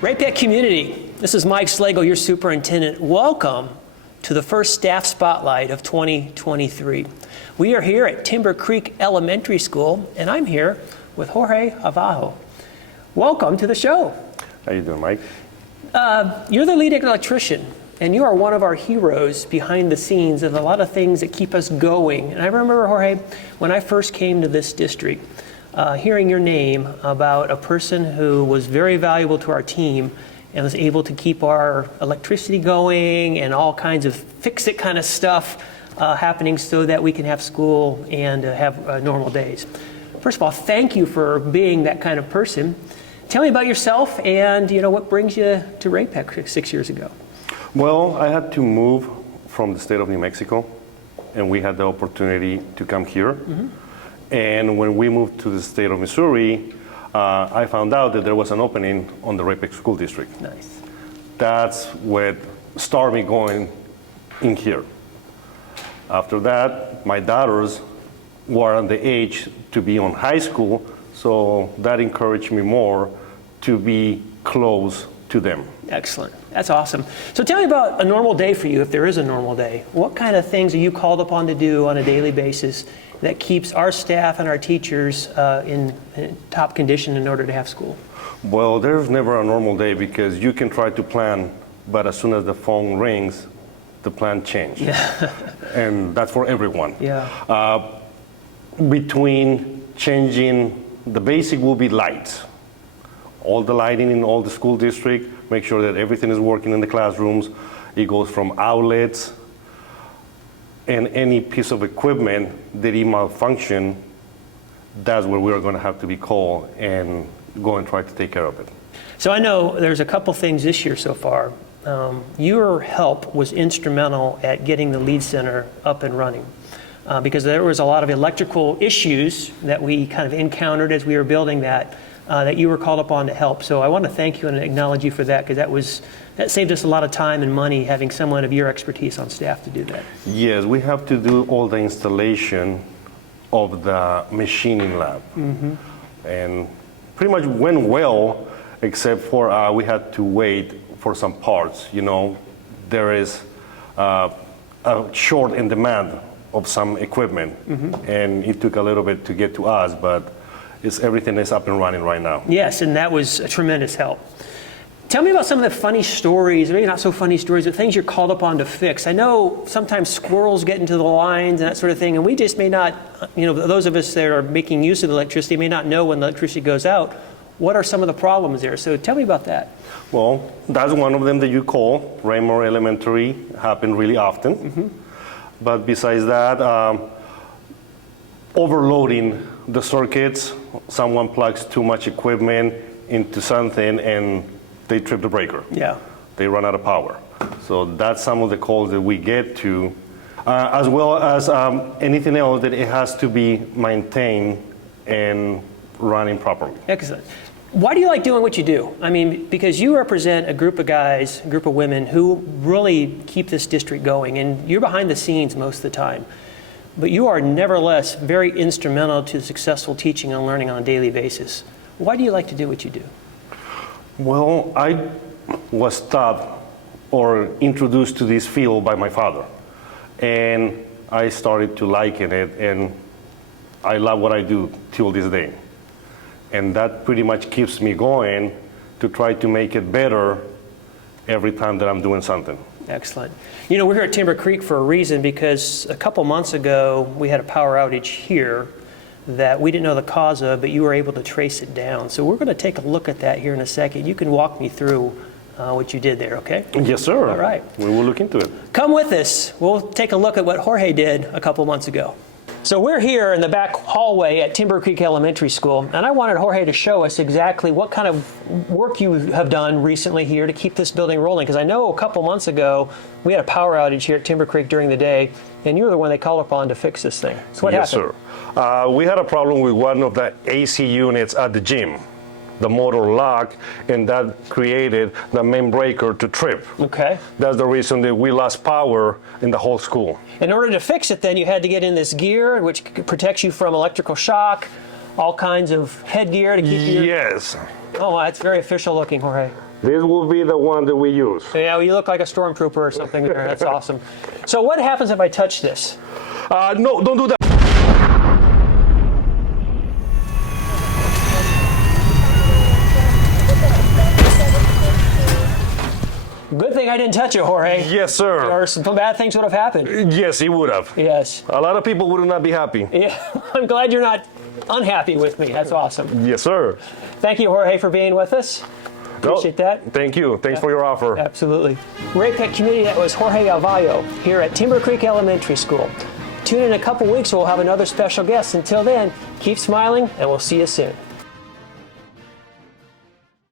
Ray-Pec community, this is Mike Slagle, your superintendent. Welcome to the first staff spotlight of 2023. We are here at Timber Creek Elementary School, and I'm here with Jorge Arvayo. Welcome to the show. How you doing, Mike? You're the lead electrician, and you are one of our heroes behind the scenes of a lot of things that keep us going. And I remember, Jorge, when I first came to this district, hearing your name about a person who was very valuable to our team and was able to keep our electricity going and all kinds of fix-it kind of stuff happening so that we can have school and have normal days. First of all, thank you for being that kind of person. Tell me about yourself and what brings you to Ray-Pec 6 years ago. Well, I had to move from the state of New Mexico, and we had the opportunity to come here. Mm-hmm. And when we moved to the state of Missouri, I found out that there was an opening on the Ray-Pec School District. Nice. That's what started me going in here. After that, my daughters were on the age to be on high school, so that encouraged me more to be close to them. Excellent. That's awesome. So tell me about a normal day for you, if there is a normal day. What kind of things are you called upon to do on a daily basis that keeps our staff and our teachers in top condition in order to have school? Well, there's never a normal day because you can try to plan, but as soon as the phone rings, the plan changes. Yeah. And that's for everyone. Yeah. Between changing, the basic will be lights. All the lighting in all the school district, make sure that everything is working in the classrooms. It goes from outlets and any piece of equipment that it malfunction, that's where we're going to have to be called and go and try to take care of it. So I know there's a couple things this year so far. Your help was instrumental at getting the lead center up and running because there was a lot of electrical issues that we kind of encountered as we were building that you were called upon to help. So I want to thank you and acknowledge you for that because that saved us a lot of time and money having someone of your expertise on staff to do that. Yes, we have to do all the installation of the machining lab. Mm-hmm. And pretty much went well, except for we had to wait for some parts. There is a short in demand of some equipment, mm-hmm. and it took a little bit to get to us, but everything is up and running right now. Yes, and that was a tremendous help. Tell me about some of the funny stories, or maybe not so funny stories, but things you're called upon to fix. I know sometimes squirrels get into the lines and that sort of thing, and we just may not, those of us that are making use of the electricity may not know when the electricity goes out. What are some of the problems there? So tell me about that. Well, that's one of them that you call. Raymore Elementary happen really often. Mm-hmm. But besides that, overloading the circuits, someone plugs too much equipment into something and they trip the breaker. Yeah. They run out of power. So that's some of the calls that we get to, as well as anything else that it has to be maintained and running properly. Excellent. Why do you like doing what you do? I mean, because you represent a group of guys, a group of women who really keep this district going, and you're behind the scenes most of the time. But you are nevertheless very instrumental to successful teaching and learning on a daily basis. Why do you like to do what you do? Well, I was taught or introduced to this field by my father. And I started to liking it, and I love what I do till this day. And that pretty much keeps me going to try to make it better every time that I'm doing something. Excellent. We're here at Timber Creek for a reason because a couple months ago we had a power outage here that we didn't know the cause of, but you were able to trace it down. So we're going to take a look at that here in a second. You can walk me through what you did there, okay? Yes, sir. All right. We will look into it. Come with us. We'll take a look at what Jorge did a couple months ago. So we're here in the back hallway at Timber Creek Elementary School, and I wanted Jorge to show us exactly what kind of work you have done recently here to keep this building rolling, because I know a couple months ago we had a power outage here at Timber Creek during the day, and you were the one they called upon to fix this thing. So what happened? Yes, sir. We had a problem with one of the AC units at the gym. The motor locked, and that created the main breaker to trip. Okay. That's the reason that we lost power in the whole school. In order to fix it, then you had to get in this gear, which protects you from electrical shock, all kinds of headgear to keep you. Yes. Oh, that's very official looking, Jorge. This will be the one that we use. Yeah, well, you look like a stormtrooper or something there. That's awesome. So what happens if I touch this? No, don't do that. Good thing I didn't touch it, Jorge. Yes, sir. Or some bad things would have happened. Yes, it would have. Yes. A lot of people would not be happy. Yeah, I'm glad you're not unhappy with me. That's awesome. Yes, sir. Thank you, Jorge, for being with us. Appreciate that. Thank you. Thanks for your offer. Absolutely. Ray-Pec community, that was Jorge Arvayo here at Timber Creek Elementary School. Tune in a couple weeks, we'll have another special guest. Until then, keep smiling, and we'll see you soon.